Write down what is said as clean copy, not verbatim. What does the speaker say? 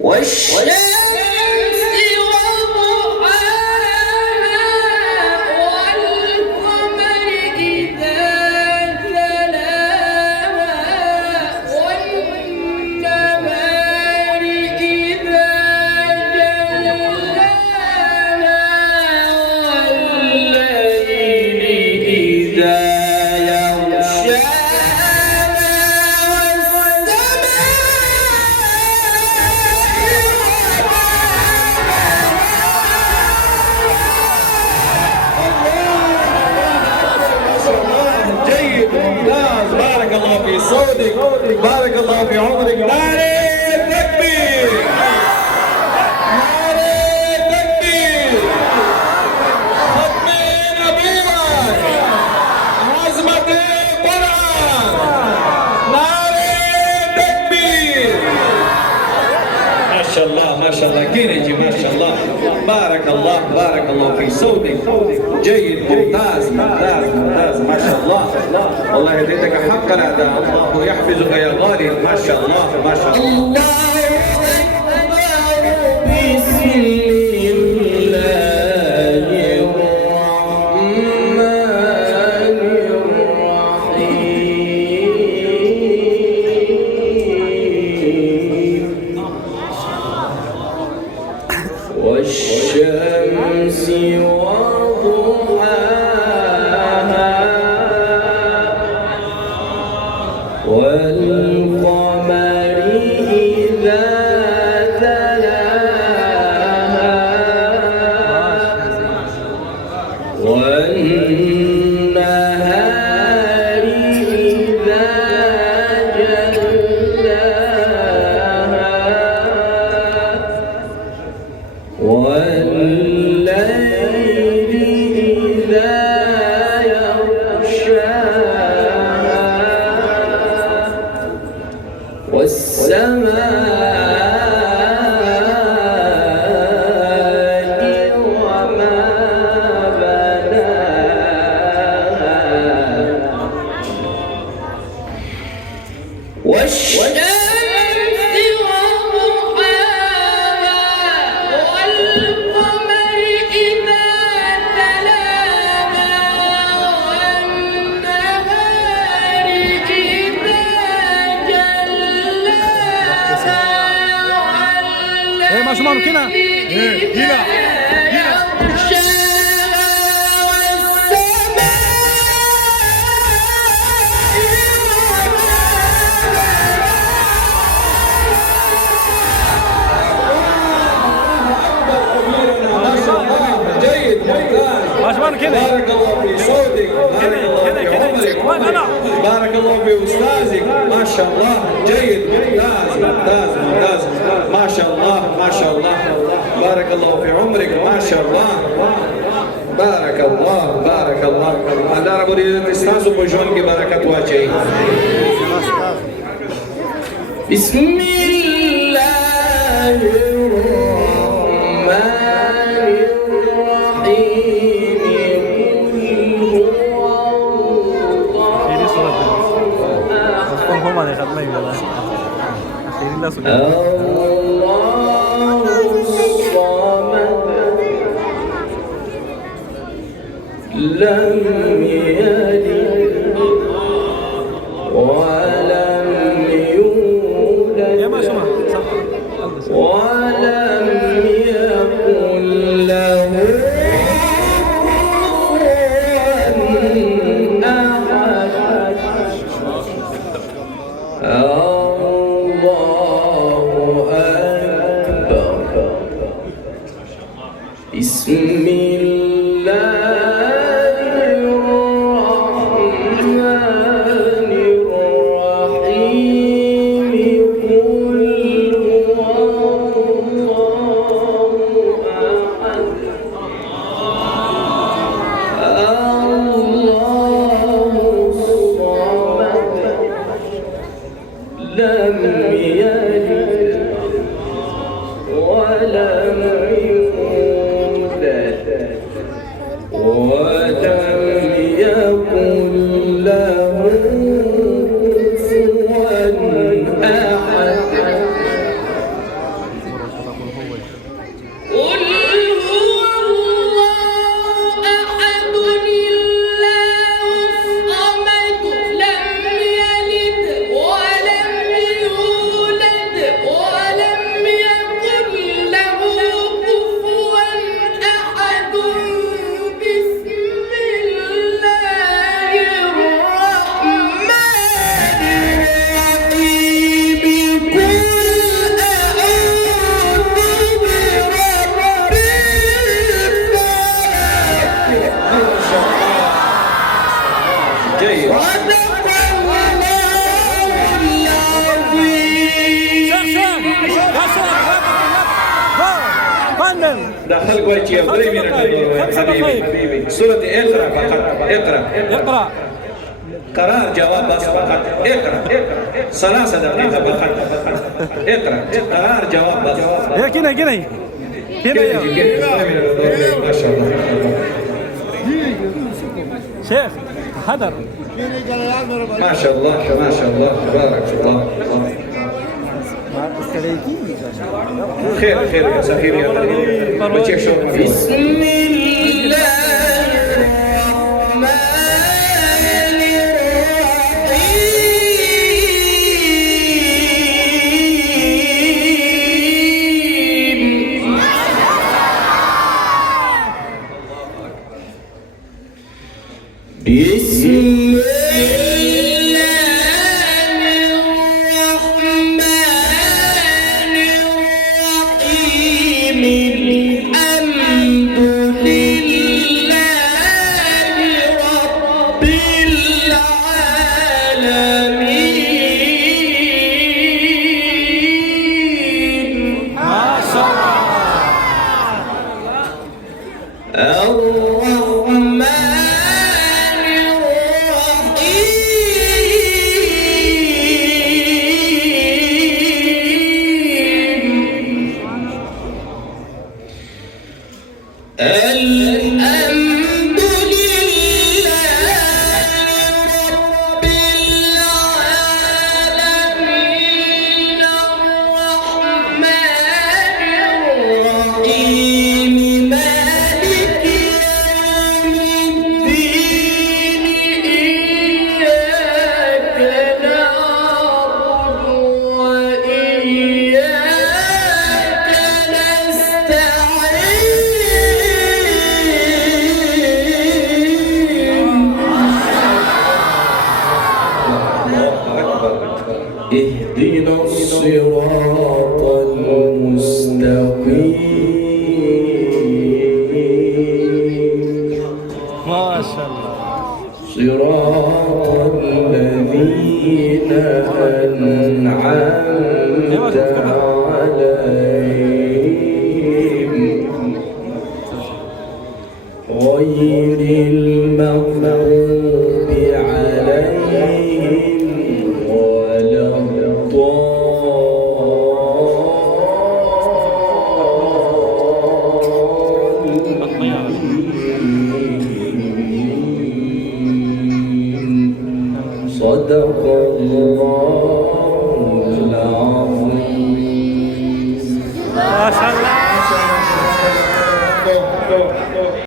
والشمس في صوتك، بارك الله في عمرك. ناري تكبير، ناري تكبير، ختم نبوة، عظمة القرآن، ناري تكبير. ما شاء الله ما شاء الله، كينجي ما شاء الله، بارك الله بارك الله في صوتك، جيد ممتاز ممتاز ممتاز ما شاء الله. الله يزيدك حق الأداء، الله يحفظك يا غالي، ما شاء الله ما شاء الله. والشمس وضحاها والقمر إذا تلاها والنهار إذا جلاها والليل إذا يغشاها والسماء وما بناها والشمس más o menos هنا هنا جيد ممتاز، بارك الله في صوتك، بارك الله في عمرك، بارك الله في أستاذك، ما شاء الله، جيد ممتاز ممتاز ممتاز ما شاء الله ما شاء الله، بارك الله في عمرك، ما شاء الله، بارك الله بارك الله. أنا أريد الأستاذ بجون ببركة وجهه. بسم الله الرحمن الرحيم. هم dejarme ayudar. Así la suya. الله الصمد لم يلد ولم يولد ولم يكن له بسم الله الرحمن الرحيم. قل هو الله أحد الله الصمد لم يلد ولم يولد معلم دخل كويس يا ابراهيم حبيبي سورة اقرا فقط اقرا قرار جواب بس فقط اقرا 3 دقائق فقط اقرا قرار جواب بس يا كنا يا ما شاء الله شيخ حضر ما شاء الله ما شاء الله تبارك الله خير يا سفير يا بتشوف شو بسم الله الرحمن الرحيم بسم اهدنا الصراط المستقيم ما شاء الله صراط الذين أنعمت عليهم غير المغضوب عليهم ولا الضالين صدق الله العظيم ما شاء الله